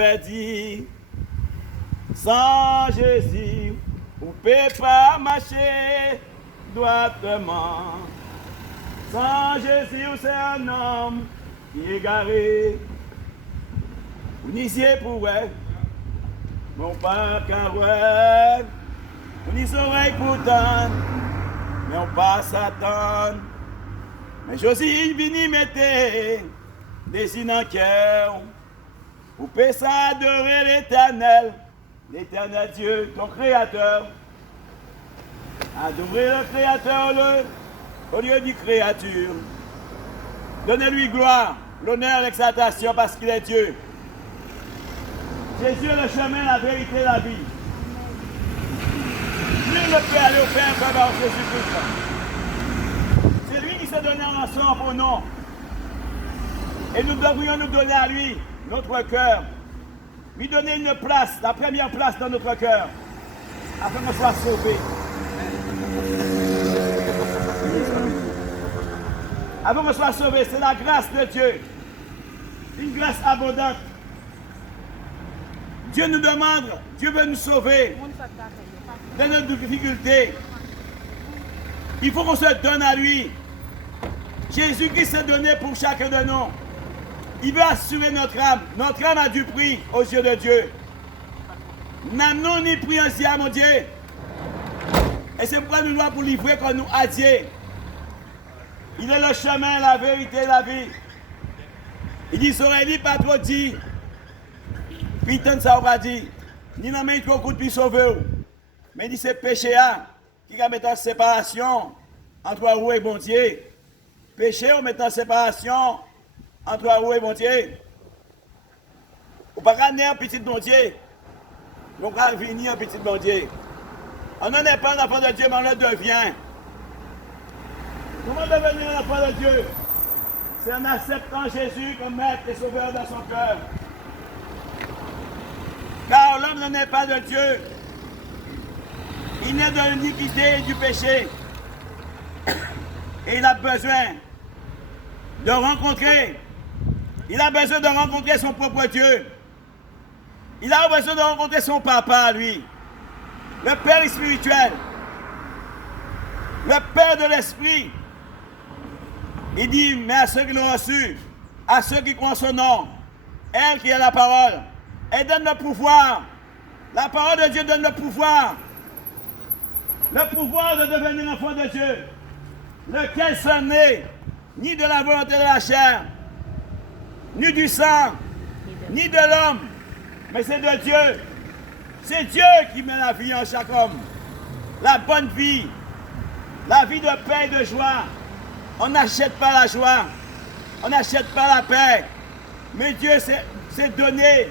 Dit, sans Jésus, vous ne pouvez pas marcher droitement. Sans Jésus, c'est un homme qui est égaré. Vous n'isiez pour elle, non pas qu'à ouais. Vous n'isiez oreilles pour tendre, mais on passe à attendre. Mais Josie vini mettre des inenquêtes. Vous pouvez adorer l'éternel Dieu, ton créateur. Adorer le créateur au lieu du créature. Donnez-lui gloire, l'honneur, l'exaltation parce qu'il est Dieu. Jésus est le chemin, la vérité, la vie. Nul ne peut aller au Père que par Jésus-Christ. C'est lui qui s'est donné en rançon pour nous. Et nous devrions nous donner à lui notre cœur, lui donner une place, la première place dans notre cœur, afin qu'on soit sauvé. Avant qu'on soit sauvé, c'est la grâce de Dieu, une grâce abondante. Dieu nous demande, Dieu veut nous sauver de nos difficultés. Il faut qu'on se donne à lui. Jésus-Christ s'est donné pour chacun de nous. Il veut assurer notre âme. Notre âme a du prix aux yeux de Dieu. N'avons ni prix ainsi à mon Dieu. Et c'est pourquoi nous devons pour livrer qu'on nous a Dieu. Il est le chemin, la vérité, la vie. Il dit, ça aurait dit pas trop dit. Puis tant ça aura dit. Ni n'a même trop coup de puis sauver. Mais il dit, c'est péché qui va mettre en séparation entre vous et bon Dieu. Péché, on met en séparation entre vous et bon Dieu. Ou pas gagner un petit bon Dieu. On va venir un petit bon Dieu. On n'en est pas un enfant de Dieu, mais on le devient. Comment devenir un enfant de Dieu? C'est en acceptant Jésus comme maître et sauveur dans son cœur. Car l'homme n'en est pas de Dieu. Il naît de l'iniquité et du péché. Et il a besoin de rencontrer. Il a besoin de rencontrer son propre Dieu. Il a besoin de rencontrer son papa, lui. Le Père spirituel. Le Père de l'Esprit. Il dit, mais à ceux qui l'ont reçu, à ceux qui croient en son nom, elle qui a la parole, elle donne le pouvoir. La parole de Dieu donne le pouvoir. Le pouvoir de devenir enfant de Dieu. Lequel ce n'est ni de la volonté de la chair, ni du sang, ni de l'homme, mais c'est de Dieu. C'est Dieu qui met la vie en chaque homme. La bonne vie, la vie de paix et de joie. On n'achète pas la joie, on n'achète pas la paix, mais Dieu s'est donné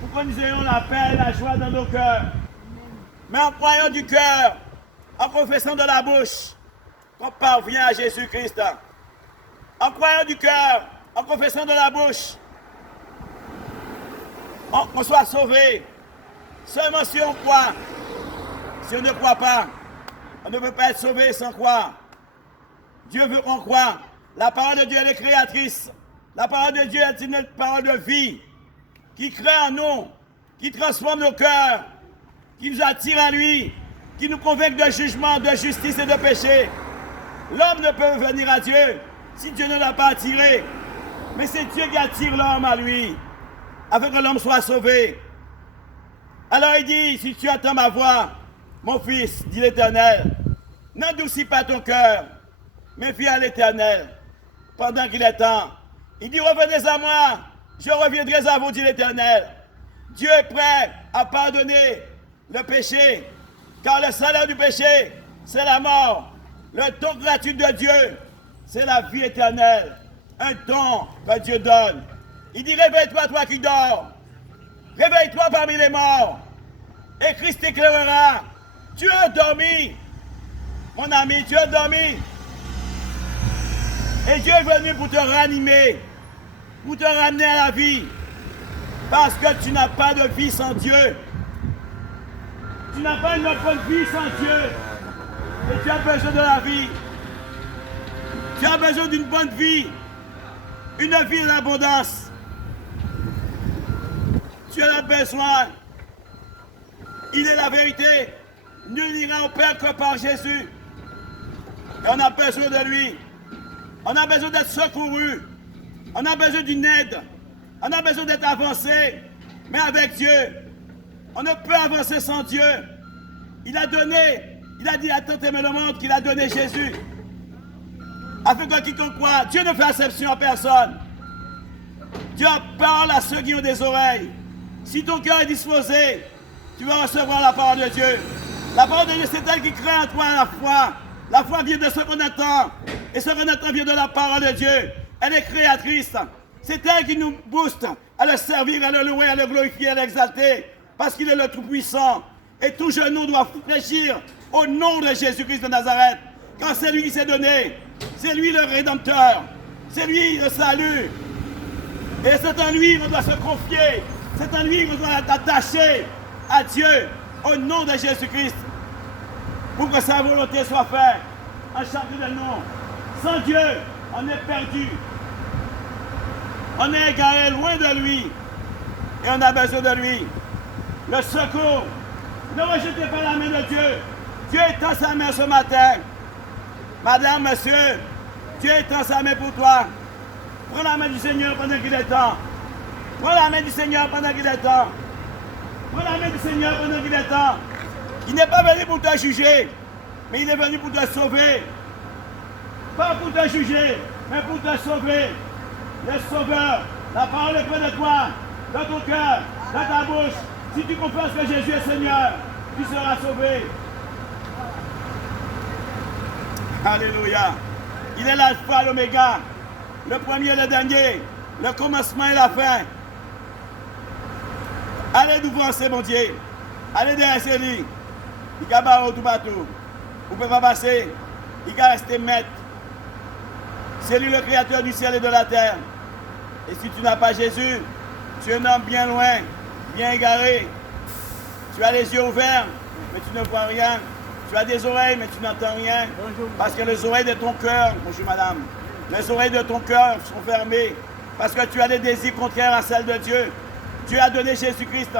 pour que nous ayons la paix et la joie dans nos cœurs. Mais en croyant du cœur, en confessant de la bouche, qu'on parvient à Jésus-Christ. En croyant du cœur, en confessant de la bouche, qu'on soit sauvé. Seulement si on croit. Si on ne croit pas, on ne peut pas être sauvé sans croire. Dieu veut qu'on croie. La parole de Dieu, elle est créatrice. La parole de Dieu est une parole de vie qui crée en nous, qui transforme nos cœurs, qui nous attire à lui, qui nous convainc de jugement, de justice et de péché. L'homme ne peut venir à Dieu si Dieu ne l'a pas attiré. Mais c'est Dieu qui attire l'homme à lui, afin que l'homme soit sauvé. Alors il dit, si tu attends ma voix, mon fils, dit l'Éternel, n'endurcis pas ton cœur, mais fie à l'Éternel, pendant qu'il est temps. Il dit, revenez à moi, je reviendrai à vous, dit l'Éternel. Dieu est prêt à pardonner le péché, car le salaire du péché, c'est la mort. Le don gratuit de Dieu, c'est la vie éternelle. Un don que Dieu donne. Il dit, réveille-toi, toi qui dors. Réveille-toi parmi les morts. Et Christ t'éclairera. Tu as dormi. Mon ami, tu as dormi. Et Dieu est venu pour te ranimer. Pour te ramener à la vie. Parce que tu n'as pas de vie sans Dieu. Tu n'as pas une bonne vie sans Dieu. Et tu as besoin de la vie. Tu as besoin d'une bonne vie. Une vie d'abondance. Tu en as besoin. Il est la vérité. Nul n'ira au Père que par Jésus. Et on a besoin de lui. On a besoin d'être secouru. On a besoin d'une aide. On a besoin d'être avancé. Mais avec Dieu, on ne peut avancer sans Dieu. Il a donné, il a dit à tant aimer le monde qu'il a donné Jésus. Afin que quiconque croit, Dieu ne fait exception à personne. Dieu parle à ceux qui ont des oreilles. Si ton cœur est disposé, tu vas recevoir la parole de Dieu. La parole de Dieu, c'est elle qui crée en toi la foi. La foi vient de ce qu'on attend. Et ce qu'on attend vient de la parole de Dieu. Elle est créatrice. C'est elle qui nous booste à le servir, à le louer, à le glorifier, à l'exalter. Parce qu'il est le Tout-Puissant. Et tout genou doit fléchir au nom de Jésus-Christ de Nazareth. Car c'est lui qui s'est donné. C'est lui le Rédempteur. C'est lui le salut. Et c'est en lui qu'on doit se confier. C'est en lui qu'on doit être attaché à Dieu au nom de Jésus-Christ. Pour que sa volonté soit faite en chacun de nous. Sans Dieu, on est perdu. On est égaré loin de lui. Et on a besoin de lui. Le secours. Ne rejetez pas la main de Dieu. Dieu étend sa main ce matin. Madame, monsieur, Dieu étend sa main pour toi. Prends la main du Seigneur pendant qu'il est temps. Prends la main du Seigneur pendant qu'il est temps. Prends la main du Seigneur pendant qu'il est temps. Il n'est pas venu pour te juger, mais il est venu pour te sauver. Pas pour te juger, mais pour te sauver. Le Sauveur, la parole est près de toi, dans ton cœur, dans ta bouche. Si tu confesses que Jésus est Seigneur, tu seras sauvé. Alléluia. Il est l'alpha, l'oméga, le premier et le dernier, le commencement et la fin. Allez nous penser, mon Dieu. Allez derrière ces lits. Il y a barreau tout partout. Vous ne pouvez pas passer. Il va rester maître. C'est lui le créateur du ciel et de la terre. Et si tu n'as pas Jésus, tu es un homme bien loin, bien égaré. Tu as les yeux ouverts, mais tu ne vois rien. Tu as des oreilles, mais tu n'entends rien. Parce que les oreilles de ton cœur, bonjour madame, les oreilles de ton cœur sont fermées. Parce que tu as des désirs contraires à celles de Dieu. Dieu a donné Jésus-Christ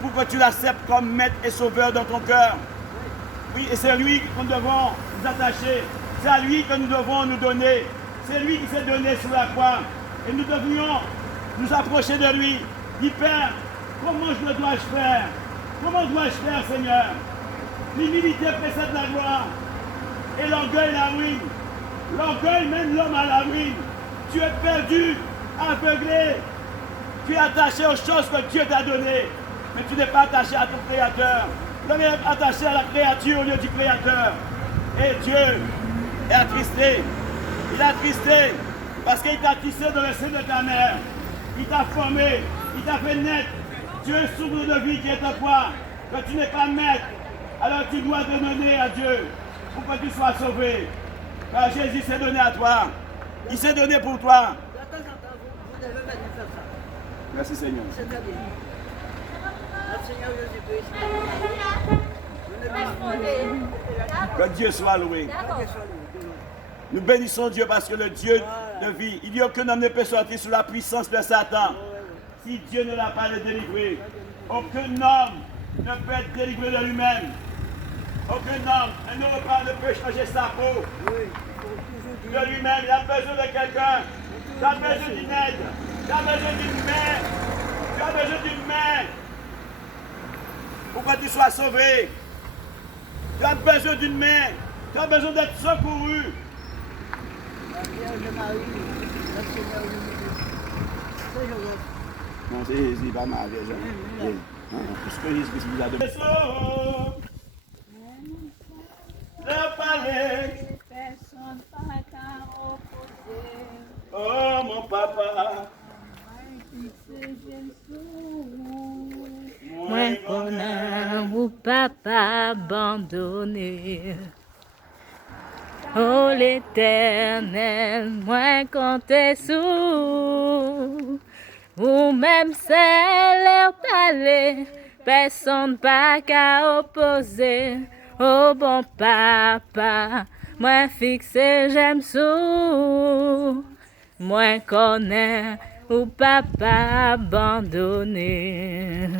pour que tu l'acceptes comme maître et sauveur dans ton cœur. Oui, et c'est lui que nous devons nous attacher. C'est à lui que nous devons nous donner. C'est lui qui s'est donné sur la croix. Et nous devrions nous approcher de lui. Dit, Père, comment dois-je faire? Comment dois-je faire, Seigneur? L'humilité précède la gloire. Et l'orgueil la ruine. L'orgueil mène l'homme à la ruine. Tu es perdu, aveuglé. Tu es attaché aux choses que Dieu t'a données. Mais tu n'es pas attaché à ton Créateur. L'homme est attaché à la créature au lieu du Créateur. Et Dieu est attristé. Il est attristé parce qu'il t'a tissé dans le sein de ta mère. Il t'a formé, il t'a fait naître. Dieu est souffle de vie qui est en toi. Que tu n'es pas maître, alors tu dois te donner à Dieu pour que tu sois sauvé. Car Jésus s'est donné à toi. Il s'est donné pour toi. Vous devez venir faire ça. Merci Seigneur. C'est très bien. Notre Seigneur Jésus-Christ. Que Dieu soit loué. Nous bénissons Dieu parce que le Dieu de vie, il n'y a aucun homme ne peut sortir sous la puissance de Satan. Si Dieu ne l'a pas délivré, aucun homme ne peut être délivré de lui-même. Aucun homme, un repas ne peut changer sa peau de lui-même. Il a besoin de quelqu'un. Tu as besoin d'une aide. Tu as besoin d'une main. Tu as besoin d'une main pour que tu sois sauvé. Tu as besoin d'une main. Tu as besoin d'être secouru. Non, c'est Jésus, pas ma Vierge. Puisque Jésus vous a donné. Le palais. Personne pas qu'à opposer. Oh mon papa. Moi connais mon papa abandonné. Oh l'Éternel, moi compter sous. Ou même c'est leur palais, personne pas qu'à opposer. Oh bon papa, moi fixé j'aime sous. Moi connais ou papa abandonné.